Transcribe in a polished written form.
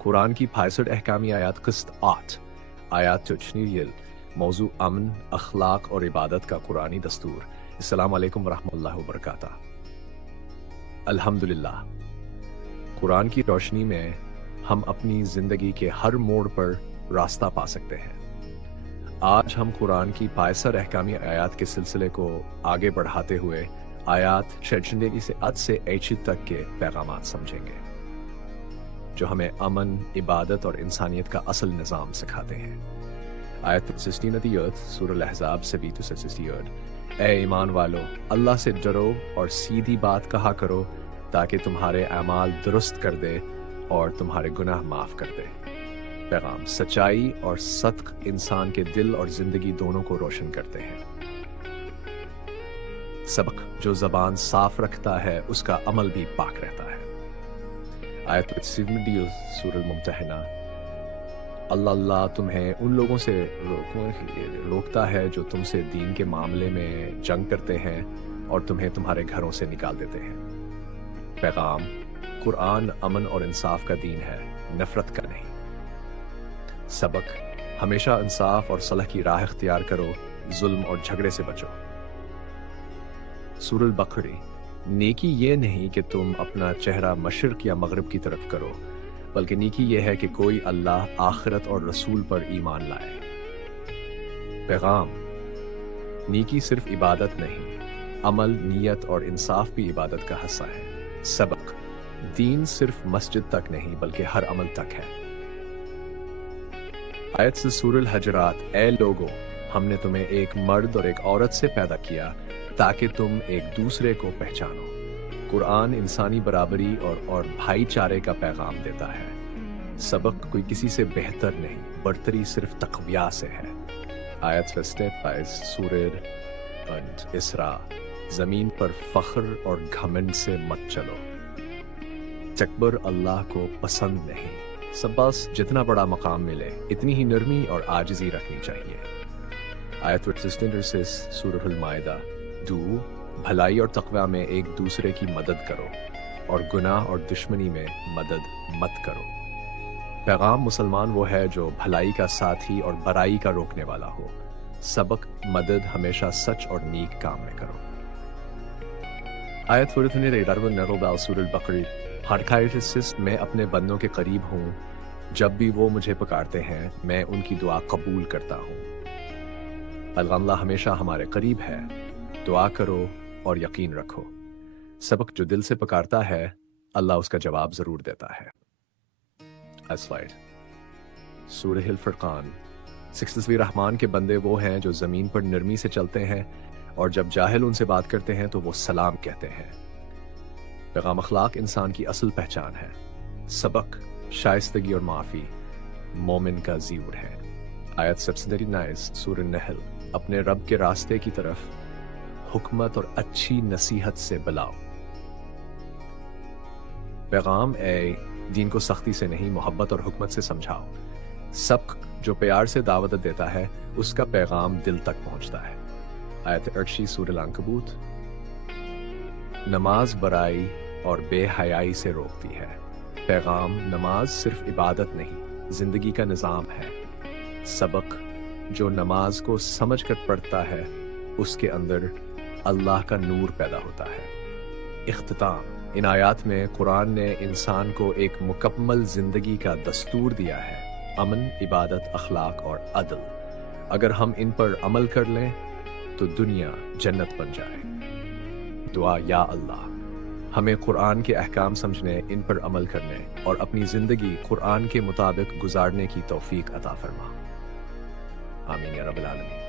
कुरान की 65 अहकामी आयात किस्त 8 आयात तुचनील मौजू अमन अखलाक और इबादत का कुरानी दस्तूर। अस्सलाम वालेकुम वरहमतुल्लाहि वबरकातुहू। अल्हम्दुलिल्लाह, कुरान की रोशनी में हम अपनी ज़िंदगी के हर मोड़ पर रास्ता पा सकते हैं। आज हम कुरान की 65 अहकामी आयात के सिलसिले को आगे बढ़ाते हुए आयात 66 से अद से ऐशित तक के पैगामात समझेंगे, जो हमें अमन, इबादत और इंसानियत का असल निज़ाम सिखाते हैं। आयत 16 सूरह अहज़ाब से 20 ए ईमान वालो, अल्लाह से डरो और सीधी बात कहा करो ताकि तुम्हारे अमाल दुरुस्त कर दे और तुम्हारे गुनाह माफ़ कर दे। पैगाम: सच्चाई और सद्क़ इंसान के दिल और ज़िंदगी दोनों को रोशन करते हैं। सबक: जो ज़बान साफ रखता है उसका अमल भी पाक रहता है। आयत 70 सूरह मुम्तहिना। अल्लाह तुम्हें उन लोगों से रोकता है जो तुमसे दीन के मामले में जंग करते हैं और तुम्हें तुम्हारे घरों से निकाल देते हैं। पैगाम: कुरान अमन और इंसाफ का दीन है, नफरत का नहीं। सबक: हमेशा इंसाफ और सलह की राह इख्तियार करो, जुल्म और झगड़े से बचो। सूरह बकरी। नेकी ये नहीं कि तुम अपना चेहरा मशरिक या मगरिब की तरफ करो, बल्कि नेकी ये है कि कोई अल्लाह, आखिरत और रसूल पर ईमान लाए। पैगाम: नेकी सिर्फ इबादत नहीं, अमल, नीयत और इंसाफ भी इबादत का हिस्सा है। सबक: दीन सिर्फ मस्जिद तक नहीं बल्कि हर अमल तक है। आयत से सूरह हजरात। ए लोगो, हमने तुम्हें एक मर्द और एक औरत से पैदा किया ताकि तुम एक दूसरे को पहचानो। कुरान इंसानी बराबरी और भाईचारे का पैगाम देता है। सबक: कोई किसी से बेहतर नहीं, बरतरी सिर्फ तक़विया से है। आयत 22 सूरह इसरा। जमीन पर फख्र और घमंड से मत चलो, तकबर अल्लाह को पसंद नहीं। सब बस जितना बड़ा मकाम मिले इतनी ही नरमी और आजिज़ी रखनी चाहिए। आयत 26 सूरह माइदा। भलाई और तक़वा में एक दूसरे की मदद करो और गुनाह और दुश्मनी में मदद मत करो। पैगाम: मुसलमान वो है जो भलाई का साथी और बुराई का रोकने वाला हो। सबक: मदद हमेशा सच और नेक काम में करो। आयत सूरह बकरी। मैं अपने बंदों के करीब हूँ, जब भी वो मुझे पुकारते हैं मैं उनकी दुआ कबूल करता हूँ। अल्लाह हमेशा हमारे करीब है, दुआ करो और यकीन रखो। सबक: जो दिल से पुकारता है अल्लाह उसका जवाब जरूर देता है। अस्लाइड। सूरह फुरकान। 66वीं रहमान के बंदे वो हैं जो जमीन पर नरमी से चलते हैं और जब जाहिल उनसे बात करते हैं तो वो सलाम कहते हैं। पैगाम: अखलाक इंसान की असल पहचान है। सबक: शाइस्तगी और माफी मोमिन का ज़ीवर है। आयत 79 सूरह नहल। अपने रब के रास्ते की तरफ हुकमत और अच्छी नसीहत से बुलाओ। पैगाम: दीन को सख्ती से नहीं, मोहब्बत और हुकमत से समझाओ। सबक: जो प्यार से दावत देता है उसका पैगाम दिल तक पहुंचता है। आयत 80 सूरह अंकबूत। नमाज बुराई और बेहयाई से रोकती है। पैगाम: नमाज सिर्फ इबादत नहीं, जिंदगी का निज़ाम है। सबक: जो नमाज को समझ कर पढ़ता है उसके अंदर अल्लाह का नूर पैदा होता है। इख्तिताम। इन आयात में कुरान ने इंसान को एक मुकम्मल जिंदगी का दस्तूर दिया है: अमन, इबादत, अखलाक और अदल। अगर हम इन पर अमल कर लें तो दुनिया जन्नत बन जाए। दुआ: या अल्लाह, हमें कुरान के अहकाम समझने, इन पर अमल करने और अपनी जिंदगी कुरान के मुताबिक गुजारने की तौफीक अता फरमा। आमीन या रब्बिल आलमीन।